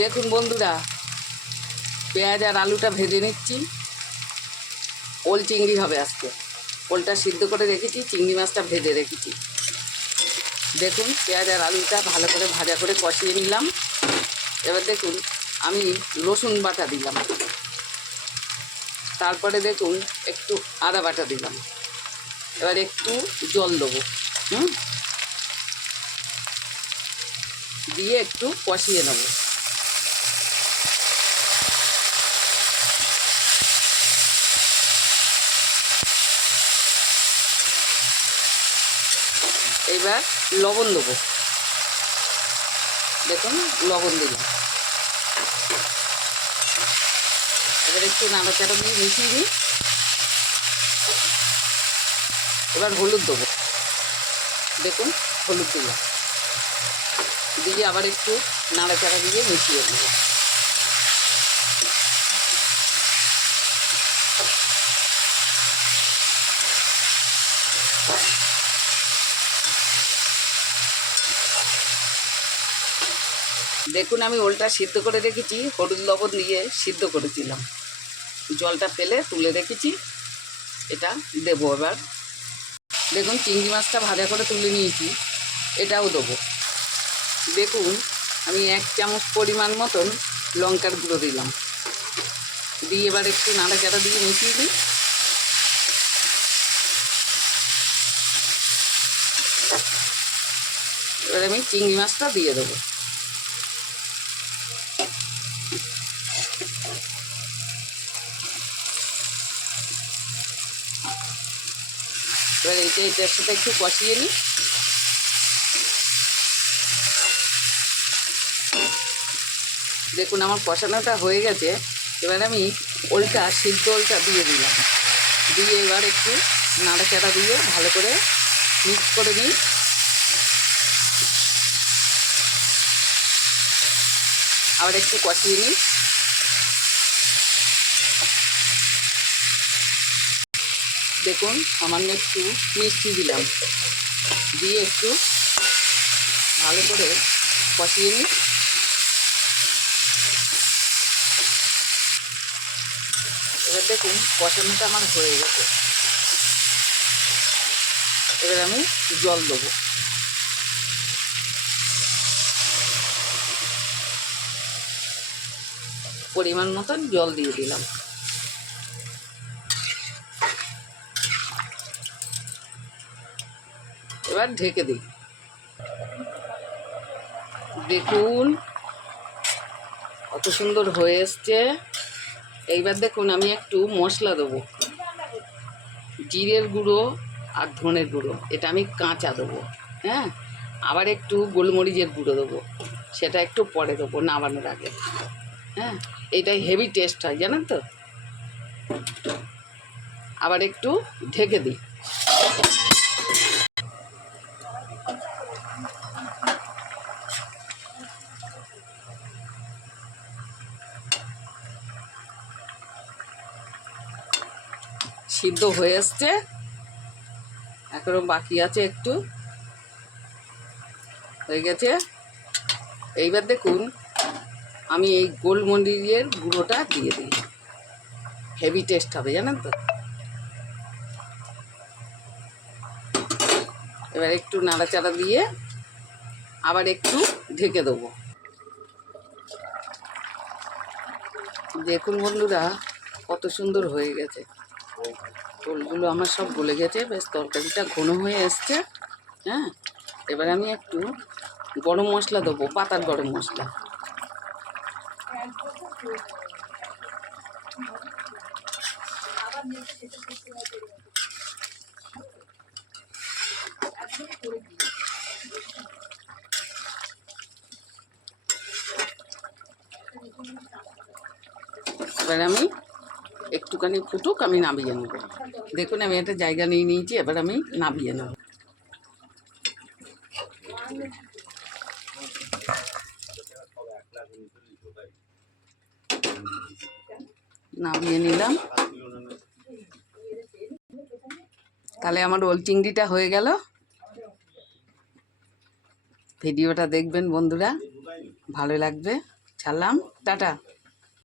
দেখুন বন্ধুরা, পেঁয়াজ আর আলুটা ভেজে নিচ্ছি। ওল চিংড়ি হবে আজকে। ওলটা সিদ্ধ করে রেখেছি, চিংড়ি মাছটা ভেজে রেখেছি। দেখুন পেঁয়াজ আর আলুটা ভালো করে ভাজা করে কষিয়ে নিলাম। এবার দেখুন আমি রসুন বাটা দিলাম, তারপরে দেখুন একটু আদা বাটা দিলাম। এবার একটু জল দেবো, দিয়ে একটু কষিয়ে নেব। এইবার লবণ দেবো, দেখুন লবণ দিলাম। এবার একটু নাড়াচাড়া দিয়ে মিশিয়ে দিই। এবার হলুদ দেবো, দেখুন হলুদ দিলাম, দিয়ে আবার একটু নাড়াচাড়া দিয়ে মিশিয়ে দেবো। দেখুন আমি ওলটা সিদ্ধ করে রেখেছি, হলুদ লবণ দিয়ে সিদ্ধ করেছিলাম। জলটা ফেলে তুলে রেখেছি, এটা দেবো। এবার দেখুন চিংড়ি মাছটা ভাজা করে তুলে নিয়েছি, এটাও দেবো। দেখুন আমি 1 চামচ পরিমাণ মতন লঙ্কার গুঁড়ো দিলাম, দিয়ে এবার একটু নাড়াচাড়া দিয়ে মিশিয়ে দিই। এবার আমি চিংড়ি মাছটা দিয়ে দেবো। এবার এটার সাথে একটু কষিয়ে নিই। দেখুন আমার কষানোটা হয়ে গেছে। এবার আমি ওলটা সিদ্ধ ওলটা দিয়ে দিলাম, দিয়ে এবার একটু নাড়াচাড়া দিয়ে ভালো করে মিক্স করে নিই। আবার একটু কষিয়ে নিই। দেখুন সামান্য একটু মিষ্টি দিলাম, দিয়ে একটু ভালো করে কষিয়ে নিই। এবার দেখুন কষানোটা আমার হয়ে গেছে। এবার আমি জল দেবো, পরিমাণ মতন জল দিয়ে দিলাম। এবার ঢেকে দিই। দেখুন কত সুন্দর হয়ে এসছে। এইবার দেখুন আমি একটু মশলা দেবো, জিরের গুঁড়ো আর ধনের গুঁড়ো, এটা আমি কাঁচা দেবো। হ্যাঁ, আবার একটু গোলমরিচের গুঁড়ো দেবো, সেটা একটু পরে দেবো নামানোর আগে। হ্যাঁ, এইটাই হেভি টেস্ট হয় জানেন তো। আবার একটু ঢেকে দিই। সিদ্ধ হয়ে আসছে, এখনো বাকি আছে একটু, হয়ে গেছে। এইবার দেখুন আমি এই গোলমরিচের গুঁড়োটা দিয়ে দিই, হেভি টেস্ট হবে জানেন তো। এবার একটু নাড়াচাড়া দিয়ে আবার একটু ঢেকে দেবো। দেখুন বন্ধুরা কত সুন্দর হয়ে গেছে। ওলগুলো আমার সব গলে গেছে, বেশ তরকারিটা ঘন হয়ে এসছে। হ্যাঁ, এবার আমি একটু গরম মশলা দেবো, পাতার গরম মশলা। এবার আমি একটুখানি ফুটুক, আমি নামিয়ে নেব। দেখুন আমি একটা জায়গা নিয়ে নিয়েছি, এবার আমি নামিয়ে নেব। নামিয়ে নিলাম। তাহলে আমার ওল চিংড়িটা হয়ে গেল। ভিডিওটা দেখবেন বন্ধুরা, ভালো লাগবে। ছাড়লাম, টাটা।